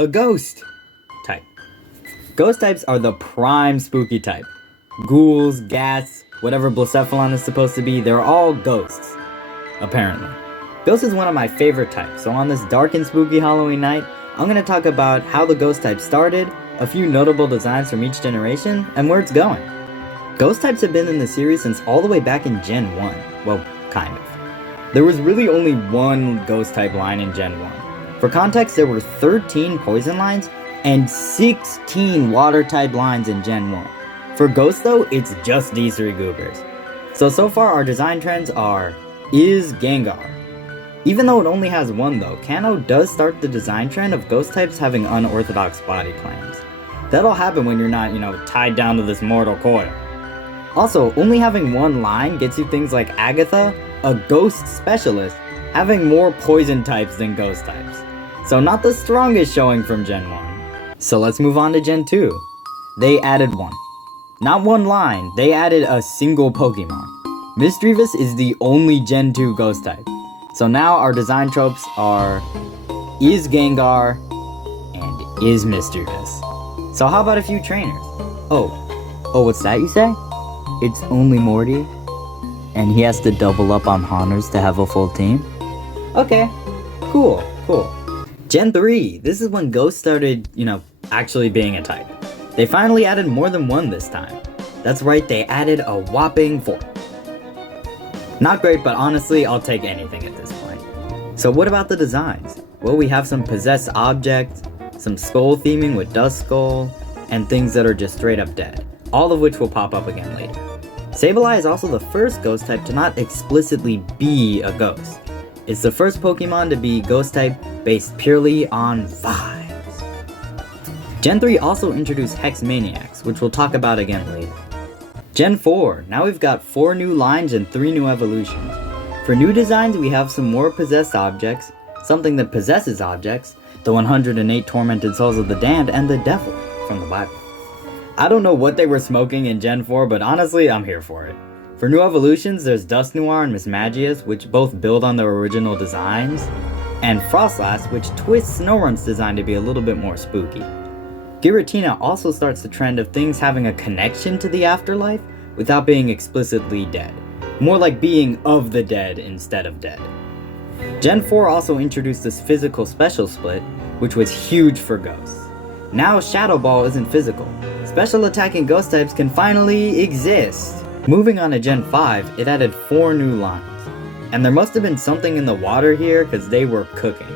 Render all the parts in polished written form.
a ghost type. Ghost types are the prime spooky type. Ghouls, ghats, whatever Blacephalon is supposed to be, they're all ghosts, apparently. Ghost is one of my favorite types, so on this dark and spooky Halloween night, I'm going to talk about how the ghost type started, a few notable designs from each generation, and where it's going. Ghost types have been in the series since all the way back in Gen 1. Well, kind of. There was really only one ghost type line in Gen 1. For context, there were 13 poison lines and 16 water type lines in Gen 1. For ghosts though, it's just these three goobers. So far our design trends are is Gengar. Even though it only has one though, Kano does start the design trend of ghost types having unorthodox body plans. That'll happen when you're not, tied down to this mortal coil. Also, only having one line gets you things like Agatha, a ghost specialist, having more poison types than ghost types. So not the strongest showing from Gen 1. So let's move on to Gen 2. They added one. Not one line, they added a single Pokemon. Misdreavus is the only Gen 2 ghost type. So now our design tropes are is Gengar and is Misdreavus. So how about a few trainers? Oh, what's that you say? It's only Morty? And he has to double up on Honors to have a full team? Okay, cool. Gen 3, this is when Ghost started, actually being a type. They finally added more than one this time. That's right, they added a whopping 4. Not great, but honestly, I'll take anything at this point. So what about the designs? Well, we have some possessed objects, some skull theming with Duskull, and things that are just straight up dead, all of which will pop up again later. Sableye is also the first ghost type to not explicitly be a ghost. It's the first Pokemon to be ghost type based purely on vibes. Gen 3 also introduced Hex Maniacs, which we'll talk about again later. Gen 4, now we've got 4 new lines and 3 new evolutions. For new designs, we have some more possessed objects, something that possesses objects, the 108 tormented souls of the damned, and the devil from the Bible. I don't know what they were smoking in Gen 4, but honestly, I'm here for it. For new evolutions, there's Dusknoir and Mismagius, which both build on their original designs, and Frostlass, which twists Snowrunt's design to be a little bit more spooky. Giratina also starts the trend of things having a connection to the afterlife without being explicitly dead. More like being of the dead instead of dead. Gen 4 also introduced this physical special split, which was huge for ghosts. Now Shadow Ball isn't physical. Special attacking ghost types can finally exist. Moving on to Gen 5, it added 4 new lines. And there must have been something in the water here because they were cooking.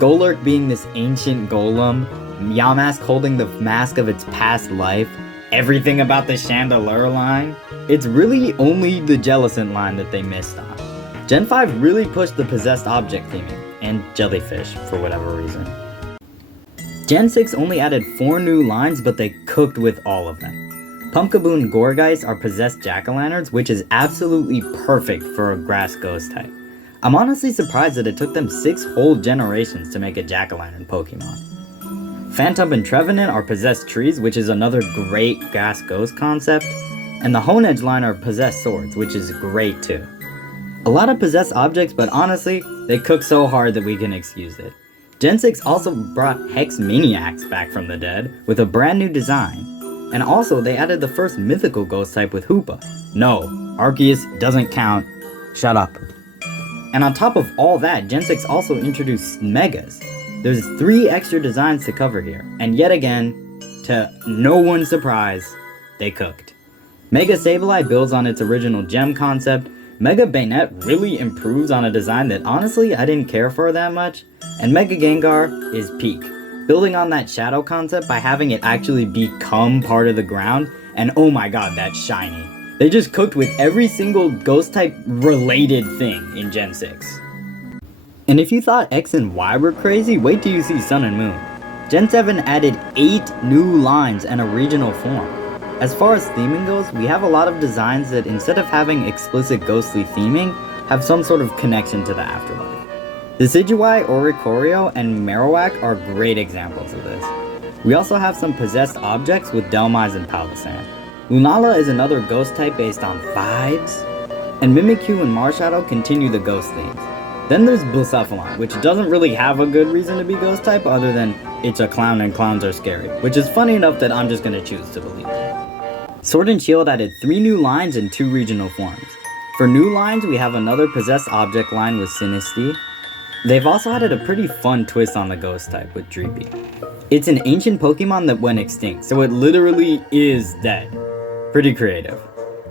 Golurk being this ancient golem, Yamask holding the mask of its past life, everything about the Chandelure line. It's really only the Jellicent line that they missed on. Gen 5 really pushed the possessed object theming, and jellyfish for whatever reason. Gen 6 only added 4 new lines, but they cooked with all of them. Pumpkaboo and Gourgeist are possessed jack-o'-lanterns, which is absolutely perfect for a grass ghost type. I'm honestly surprised that it took them 6 whole generations to make a jack-o'-lantern Pokemon. Phantom and Trevenant are possessed trees, which is another great grass ghost concept, and the Honedge line are possessed swords, which is great too. A lot of possessed objects, but honestly, they cook so hard that we can excuse it. Gen 6 also brought Hex Maniacs back from the dead with a brand new design. And also, they added the first mythical ghost type with Hoopa. No, Arceus doesn't count. Shut up. And on top of all that, Gen 6 also introduced Megas. There's 3 extra designs to cover here. And yet again, to no one's surprise, they cooked. Mega Sableye builds on its original gem concept. Mega Banette really improves on a design that honestly I didn't care for that much. And Mega Gengar is peak, building on that shadow concept by having it actually become part of the ground, and oh my god, that's shiny. They just cooked with every single ghost type related thing in Gen 6. And if you thought X and Y were crazy, wait till you see Sun and Moon. Gen 7 added 8 new lines and a regional form. As far as theming goes, we have a lot of designs that instead of having explicit ghostly theming, have some sort of connection to the afterlife. Decidueye, Oricorio, and Marowak are great examples of this. We also have some possessed objects with Delmise and Palossand. Lunala is another ghost type based on vibes, and Mimikyu and Marshadow continue the ghost themes. Then there's Blacephalon, which doesn't really have a good reason to be ghost type other than it's a clown and clowns are scary, which is funny enough that I'm just gonna choose to believe it. Sword and Shield added 3 new lines and 2 regional forms. For new lines, we have another possessed object line with Sinisty. They've also added a pretty fun twist on the ghost type with Dreepy. It's an ancient Pokemon that went extinct, so it literally is dead. Pretty creative.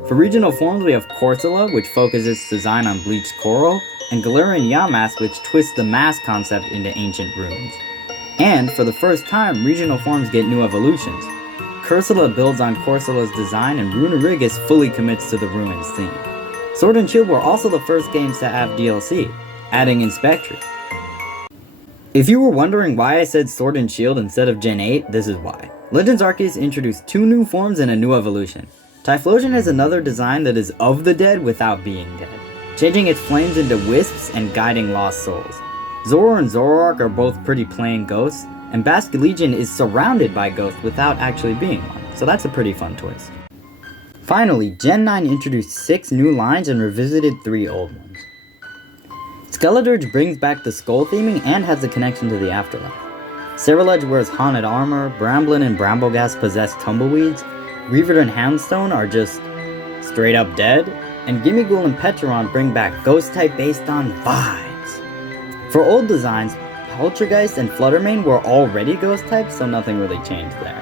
For regional forms, we have Corsola, which focuses its design on bleached coral, and Galarian Yamask, which twists the mask concept into ancient runes. And, for the first time, regional forms get new evolutions. Corsola builds on Corsola's design, and Runerigus fully commits to the ruins theme. Sword and Shield were also the first games to have DLC, adding Inspectry. If you were wondering why I said Sword and Shield instead of Gen 8, this is why. Legends Arceus introduced 2 new forms and a new evolution. Typhlosion is another design that is of the dead without being dead, changing its flames into wisps and guiding lost souls. Zoro and Zoroark are both pretty plain ghosts, and Basculegion is surrounded by ghosts without actually being one, so that's a pretty fun twist. Finally, Gen 9 introduced 6 new lines and revisited 3 old ones. Skeledirge brings back the skull theming and has a connection to the afterlife. Cerulege wears haunted armor, Bramblin and Brambleghast possess tumbleweeds, Reaver and Houndstone are just straight up dead, and Gimmighoul and Petron bring back ghost type based on vibes. For old designs, Poltergeist and Fluttermane were already ghost types, so nothing really changed there.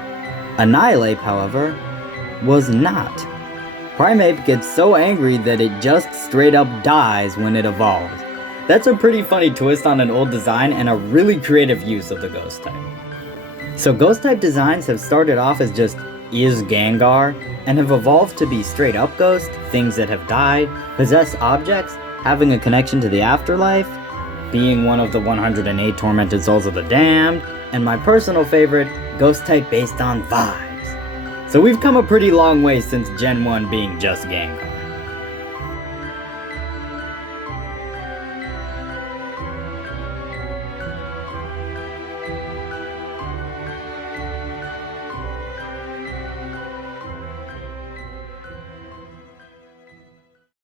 Annihilate, however, was not. Primeape gets so angry that it just straight up dies when it evolves. That's a pretty funny twist on an old design and a really creative use of the ghost type. So ghost type designs have started off as just is Gengar, and have evolved to be straight up ghost, things that have died, possess objects, having a connection to the afterlife, being one of the 108 tormented souls of the damned, and my personal favorite, ghost type based on vibes. So we've come a pretty long way since Gen 1 being just Gengar.